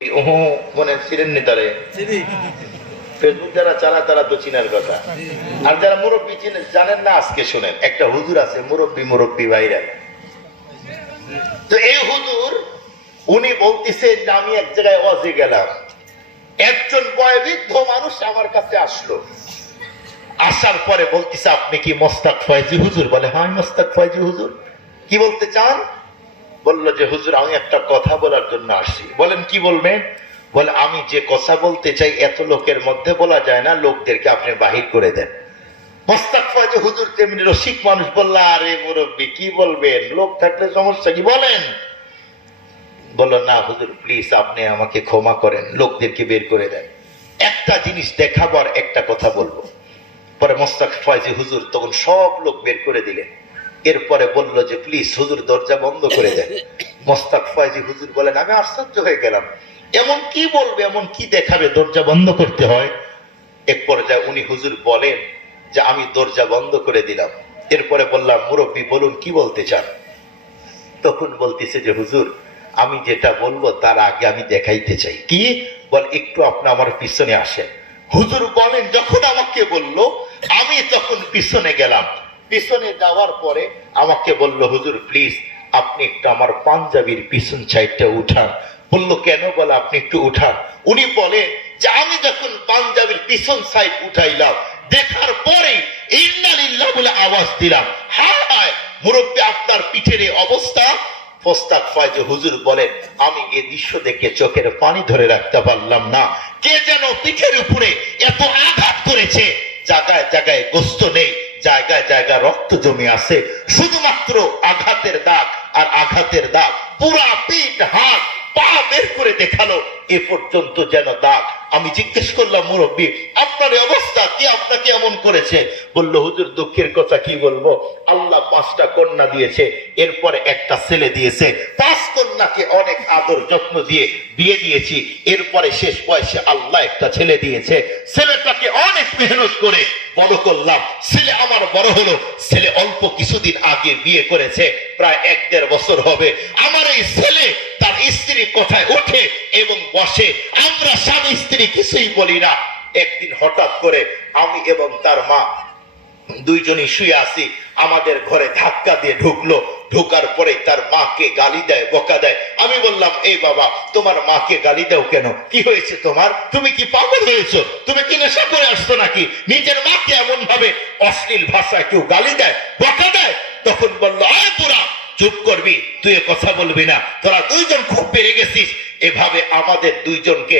ওহো মনে ছিলেন নি তারে ফেসবুক যারা চালা তারা তো চিনার কথা। আর যারা মুরব্বী জানেন না আজকে শোনেন, একটা হুজুর আছে মুরব্বী ভাইরা। তো এই হুজুর উনি বলতেছে যে আমি এক জায়গায় ওয়াজে গেলাম, একজন বয়োবৃদ্ধ মানুষ আমার কাছে আসলো। আসার পরে বলতেছে আপনি কি মোস্তাক ফয়জি হুজুর? বলে হ্যাঁ মোস্তাক ফয়জি হুজুর। কি বলতে চান? বললো যে হুজুর আমি একটা কথা বলার জন্য আসছি। বলেন কি বলবেন? বলে আমি যে কথা বলতে চাই এত লোকের মধ্যে বলা যায় না, লোকদেরকে আপনি বাহির করে দেন। মোস্তাক ফয়জি হুজুর তেমনি রসিক মানুষ, বললো আরে মুরব্বী কি বলবেন, লোক থাকলে সমস্যা কি, বলেন। বললো না হুজুর প্লিজ আপনি আমাকে ক্ষমা করেন, লোকদেরকে বের করে দেন, একটা জিনিস দেখাবো আর একটা কথা বলবো। পরে মোস্তাক ফয়জি হুজুর তখন সব লোক বের করে দিলেন। এরপরে বললো যে প্লিজ হুজুর দরজা বন্ধ করে দেন। মোস্তাক ফয়জি হুজুর বলেন আমি আশ্চর্য হয়ে গেলাম, এমন কি বলবে, এমন কি দেখাবে দরজা বন্ধ করতে হয়। এক পর্যায়ে উনি হুজুর বলেন যে আমি দরজা বন্ধ করে দিলাম। এরপরে বললাম মুরব্বী বলুন কি বলতে চান? তখন বলতেছে যে হুজুর আমি যেটা বলবো তার আগে আমি দেখাইতে চাই। কি? বল একটু আপনি আমার পিছনে আসেন। হুজুর বলেন যখন আমাকে বলল আমি তখন পিছনে গেলাম। পিছনে যাওয়ার পরে আমাকে বলল হুজুর প্লিজ আপনি একটু আমার পাঞ্জাবির পিছন সাইডটা উঠান। বলল কেন? বলে আপনি একটু উঠান। উনি বলেন যে আমি যখন পাঞ্জাবির পিছন সাইড উঠাইলাম, দেখার পরে ইন্না লিল্লাহ বলে আওয়াজ দিলাম, হায় মুরব্বী আপনার পিঠের এই অবস্থা। মোস্তাক ফয়জি হুজুর বলেন আমি এই দৃশ্য দেখে চোখের পানি ধরে রাখতে পারলাম না। কে যেন পিঠের উপরে এত আঘাত করেছে, জায়গায় জায়গায় গোস্ত নেই, জায়গায় জায়গায় রক্ত জমে আছে, শুধুমাত্র আঘাতের দাগ আর আঘাতের দাগ। পুরা পিঠ হাত পা বের করে দেখালো এ পর্যন্ত যেন দাগ। আমি জিজ্ঞেস করলাম মুরব্বী আপনার অবস্থা কি, আপনাকে এমন করেছে? বললো হুজুর দুঃখের কথা কি বলবো, আল্লাহ 5টা কন্যা দিয়েছে, এরপরে একটা ছেলে দিয়েছে। 5 কন্যাকে অনেক আদর যত্ন দিয়ে বিয়ে দিয়েছি, এরপরে শেষ বয়সে আল্লাহ একটা ছেলে দিয়েছে। ছেলেটাকে অনেক মেহনত করে বড় করলাম, ছেলে আমার বড় হলো। ছেলে অল্প কিছুদিন আগে বিয়ে করেছে, প্রায় 1-1.5 বছর হবে। আমার এই ছেলে তার স্ত্রী কোথায় ওঠে এবং বসে, আমরা স্বামী স্ত্রী কিছুই বলি না। একদিন হঠাৎ করে আমি এবং তার মা দুইজনই শুয়ে আছি, আমাদের ঘরে ধাক্কা দিয়ে ঢুকলো। ঢোকার পরে তার মাকে গালি দেয়, বকা দেয়। আমি বললাম এই বাবা তোমার মাকে গালি দাও কেন, কি হয়েছে তোমার, তুমি কি পাগল হয়েছো, তুমি কি নেশা করে আসছো নাকি? নিজের মাকে এমন ভাবে অশ্লীল ভাষায় কেউ গালি দেয়, বকা দেয়? তখন বললো আয় পুরা চুপ করবি, তুই কথা বলবি না, তোরা দুইজন খুব পেরে গেছিস। এভাবে আমাদের দুইজনকে